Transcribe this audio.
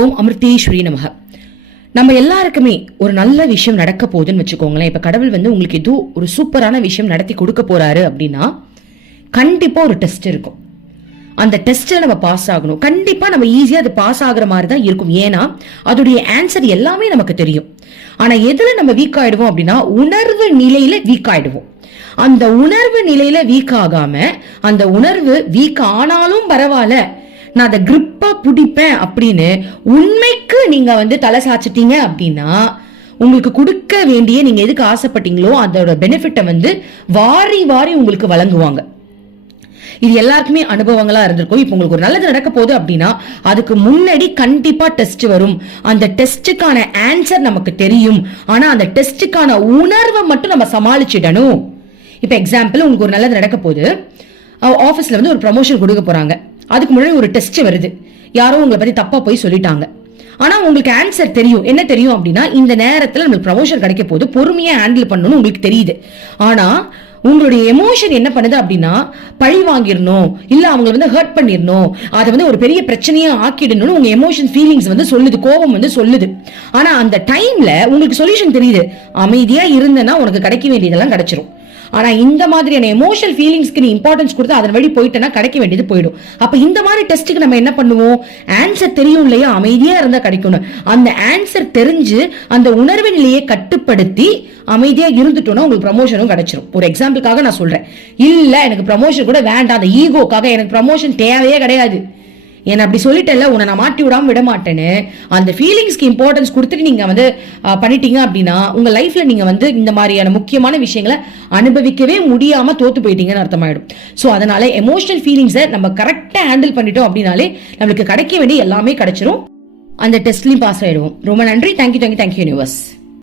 ஓம் அமிர்தேஸ்வரி நமக. நம்ம எல்லாருக்குமே ஒரு நல்ல விஷயம் நடக்க போகுதுன்னு வச்சுக்கோங்களேன். இப்போ கடவுள் வந்து உங்களுக்கு ஏதோ ஒரு சூப்பரான விஷயம் நடத்தி கொடுக்க போறாரு அப்படின்னா கண்டிப்பாக ஒரு டெஸ்ட் இருக்கும். அந்த டெஸ்ட்டை நம்ம பாஸ் ஆகணும். கண்டிப்பாக நம்ம ஈஸியாக அது பாஸ் ஆகுற மாதிரி தான் இருக்கும். ஏன்னா அதோடைய ஆன்சர் எல்லாமே நமக்கு தெரியும். ஆனால் எதில் நம்ம வீக் ஆகிடுவோம் அப்படின்னா உணர்வு நிலையில வீக் ஆயிடுவோம். அந்த உணர்வு நிலையில வீக் ஆகாம அந்த உணர்வு வீக் ஆனாலும் பரவாயில்ல நான் அதை கிரிப்பா பிடிப்பேன் அப்படின்னு உண்மைக்கு நீங்க வந்து தலை சாச்சிட்டீங்க அப்படின்னா உங்களுக்கு கொடுக்க வேண்டிய நீங்க எதுக்கு ஆசைப்பட்டீங்களோ அதோட பெனிஃபிட்டை வந்து வாரி வாரி உங்களுக்கு வழங்குவாங்க. இது எல்லாருக்குமே அனுபவங்களா இருந்திருக்கும். இப்போ உங்களுக்கு ஒரு நல்லது நடக்க போகுது அப்படின்னா அதுக்கு முன்னாடி கண்டிப்பா டெஸ்ட் வரும். அந்த டெஸ்ட்டுக்கான ஆன்சர் நமக்கு தெரியும். ஆனா அந்த டெஸ்ட்டுக்கான உணர்வை மட்டும் நம்ம சமாளிச்சிடணும். இப்போ எக்ஸாம்பிள் உங்களுக்கு ஒரு நல்லது நடக்க போகுது. ஆஃபீஸில் வந்து ஒரு ப்ரமோஷன் கொடுக்க போறாங்க. அதுக்கு முன்னாடி ஒரு டெஸ்ட் வருது. யாரோ உங்களை பத்தி தப்பா போய் சொல்லிட்டாங்க. ஆனா உங்களுக்கு ஆன்சர் தெரியும். என்ன தெரியும் அப்படின்னா இந்த நேரத்துல நம்மளுக்கு ப்ரமோஷன் கிடைக்க போது பொறுமையா ஹேண்டில் பண்ணணும்னு உங்களுக்கு தெரியுது. ஆனா உங்களுடைய எமோஷன் என்ன பண்ணுது அப்படின்னா பழி வாங்கிடணும். இல்ல அவங்களை வந்து ஹர்ட் பண்ணிடணும். அதை வந்து ஒரு பெரிய பிரச்சனையா ஆக்கிடணும்னு உங்க எமோஷன் ஃபீலிங்ஸ் வந்து சொல்லுது கோபம் வந்து சொல்லுது. ஆனா அந்த டைம்ல உங்களுக்கு சொல்யூஷன் தெரியுது. அமைதியா இருந்தேன்னா உனக்கு கிடைக்க வேண்டியதெல்லாம் கிடைச்சிரும். ஆனா இந்த மாதிரியான எமோஷனல் ஃபீலிங்ஸ்க்கு நீ இம்பார்ட்டன்ஸ் கொடுத்து அதன் வழி போயிட்டேன்னா கிடைக்க வேண்டியது போயிடும். அப்ப இந்த மாதிரி டெஸ்ட்டுக்கு நம்ம என்ன பண்ணுவோம்? ஆன்சர் தெரியும் இல்லையா? அமைதியா இருந்தா கிடைக்கணும். அந்த ஆன்சர் தெரிஞ்சு அந்த உணர்வு நிலையை கட்டுப்படுத்தி அமைதியா இருந்துட்டோம்னா உங்களுக்கு ப்ரமோஷனும் கிடைச்சிரும். ஒரு எக்ஸாம்பிளுக்காக நான் சொல்றேன். இல்ல எனக்கு ப்ரமோஷன் கூட வேண்டாம். அந்த ஈகோக்காக எனக்கு ப்ரமோஷன் தேவையே கிடையாது. என்னை அப்படி சொல்லிட்டேன்ல உன்னை நான் மாட்டி விடாம விட மாட்டேன்னு அந்த ஃபீலிங்ஸ்க்கு இம்பார்ட்டன்ஸ் கொடுத்துட்டு நீங்கள் வந்து பண்ணிட்டீங்க அப்படின்னா உங்கள் லைஃப்பில் நீங்கள் வந்து இந்த மாதிரியான முக்கியமான விஷயங்களை அனுபவிக்கவே முடியாமல் தோற்று போயிட்டீங்கன்னு அர்த்தமாயிடும். ஸோ அதனால எமோஷனல் ஃபீலிங்ஸை நம்ம கரெக்டாக ஹேண்டில் பண்ணிட்டோம் அப்படின்னாலே நம்மளுக்கு கிடைக்க வேண்டிய எல்லாமே கிடைச்சிரும். அந்த டெஸ்ட்லையும் பாஸ் ஆகிடுவோம் ரொம்ப நன்றி. Thank you thank you thank you universe